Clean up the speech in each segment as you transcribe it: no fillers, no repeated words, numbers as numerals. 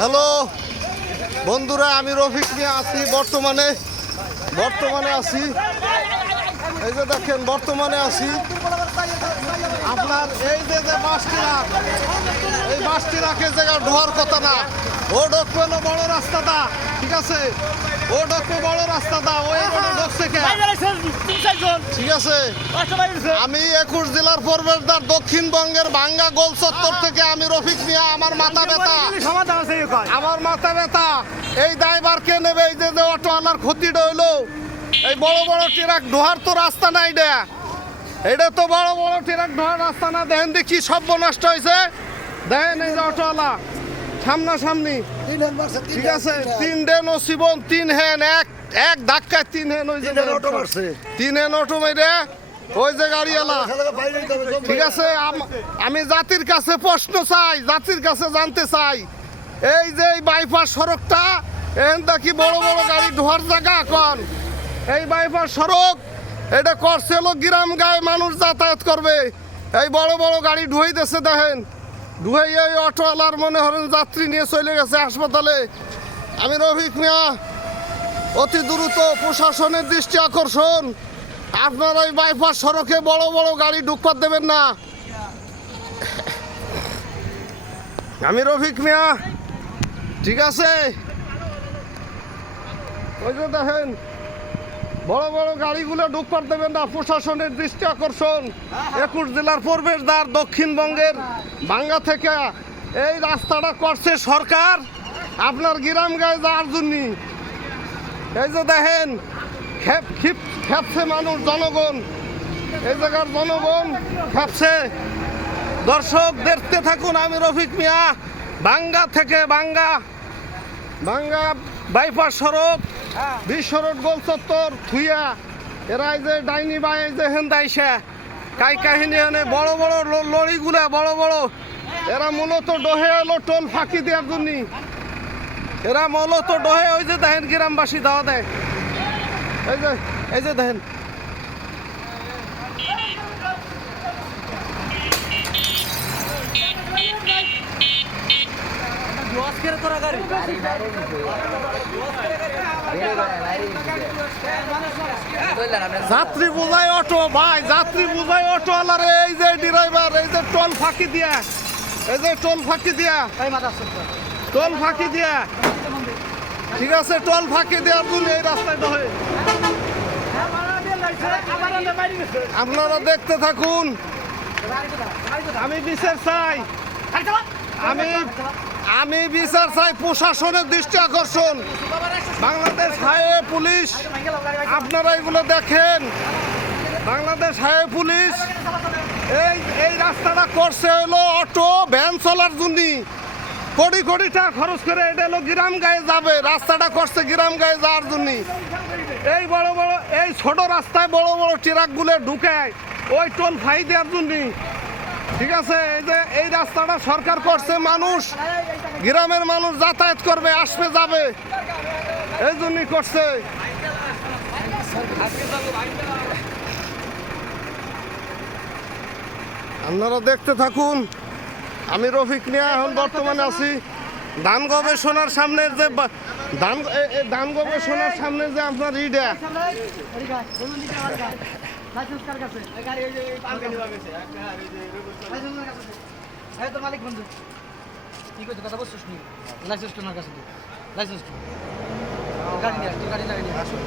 Hello বন্ধুরা, আমি রফিক নিয়ে আছি। বর্তমানে আছি, এই যে দেখেন বর্তমানে আছি আপনার এই যে বাসটি রাখ, এই বাসটি রাখে জায়গা ঢোয়ার কথা না। ও ঢোকবে হলো বড় রাস্তাটা, ঠিক আছে? ও ঢোকবে বড় রাস্তাটা, ওই রোডে ঢোকছে কে? ঠিক আছে, আমি 21 জেলার প্রবেশদ্বার দক্ষিণবঙ্গের ভাঙ্গা গোল চত্বর থেকে আমি রফিক মিয়া। আমার মাথা ব্যথা। এই ড্রাইভারকে নেবে, এই যে অটোওয়ালার ক্ষতিটা হইলো, এই বড় বড় ট্রাক ঢোয়ার তো রাস্তা নাই। এটা তো বড় বড় ট্রাক ঢোয়ার রাস্তা না। দেখেন দেখি সব নষ্ট হয়েছে। দেখেন এই যে অটোওয়ালা সামনাসামনি, ঠিক আছে? 3 ডেন ও শিবন, 3 হ্যান, এক ধাক্কায় 3 হ্যান, ওই যে 3 হ্যান অটো মেরে ওই যে গাড়িওয়ালা, ঠিক আছে? আমি জাতির কাছে প্রশ্ন চাই, জাতির কাছে জানতে চাই, এই যে এই বাইপাস সড়কটা এখানটা কি বড় বড় গাড়ি ঢোয়ার জায়গা? এখন এই বাইপাস সড়ক এটা করছে হলো গ্রাম গায়ে মানুষ যাতায়াত করবে, এই বড় বড় গাড়ি ঢুয়াইতেছে। দেখেন ঢুয়াই এই অটোওয়ালার মনে হলেন যাত্রী নিয়ে চলে গেছে হাসপাতালে। আমি রফিক মিয়া, অতি দ্রুত প্রশাসনের দৃষ্টি আকর্ষণ, আপনারা এই বাইপাস সড়কে বড় বড় গাড়ি ঢুকপাত দেবেন না। আমি রফিক মিয়া, ঠিক আছে? ওই যে দেখেন বড় বড় গাড়িগুলো ঢুকপাত দেবেন না, প্রশাসনের দৃষ্টি আকর্ষণ। 21 জেলার প্রবেশদ্বার দক্ষিণবঙ্গের ভাঙ্গা থেকে এই রাস্তাটা করছে সরকার আপনার গ্রাম গায়ে যাওয়ার জন্য। এই যে দেখেন খেপছে মানুষ, জনগণ, এই জায়গার জনগণ খেপছে। দর্শক দেখতে থাকুন। আমি রফিক মিয়া, ভাঙ্গা থেকে ভাঙ্গা বাইপাস সড়ক, বিশ্ব রোড গোল চত্বর থুইয়া এরা এই যে ডাইনি বাই যে হেন্দাইসা কাই কাহিনী এনে বড় বড় লরিগুলা বড় বড়, এরা মূলত ডোহে এলো টোল ফাঁকি দেওয়ার জন্য। এরা মূলত ডোহে, ওই যে দেখেন গ্রামবাসী দাওয়া দেয়, এই যে দেখেন যাত্রী বোঝায় অটো ভাই, যাত্রী বোঝায় অটোওয়ালারে। এই যে ড্রাইভার, এই যে টোল ফাঁকি দিয়া, ঠিক আছে? টোল ফাঁকি দেওয়ার জন্য এই রাস্তায় ডহে। আপনারা দেখতে থাকুন। আমি বিচার চাই, আমি বিচার চাই, প্রশাসনের দৃষ্টি আকর্ষণ। বাংলাদেশ হাইওয়ে পুলিশ, আপনারা এগুলো দেখেন। বাংলাদেশ হাইওয়ে পুলিশ এই রাস্তাটা করছে হলো অটো ভ্যান চলার জন্য। কোটি কোটি টাকা খরচ করে এটা হলো গ্রাম গায়ে যাবে, রাস্তাটা করছে গ্রাম গায়ে যাওয়ার জন্য। এই বড় বড় এই ছোট রাস্তায় বড় বড় ট্রাকগুলো ঢুকায় ওই টোল ফাই দেওয়ার জন্য, ঠিক আছে? এই যে এই রাস্তাটা সরকার করছে, মানুষ, গ্রামের মানুষ যাতায়াত করবে, আসবে যাবে, এই জন্যই করছে। আপনারা দেখতে থাকুন। আমি রফিক নিয়ে এখন বর্তমানে আছি ধান গবেষণার সামনে, যে ধান গবেষণার সামনে যে আপনার ইডা মালিক বন্ধু কি করছে কথা বলছিস নি? লাইসেন্স তোমার কাছে, লাইসেন্স গাড়ি নিয়ে আসছি, গাড়ি লাগিয়ে আসুন,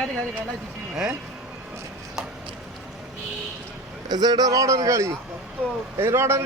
গাড়ি হ্যাঁ, এই যে এটা রডের গাড়ি, এই রডের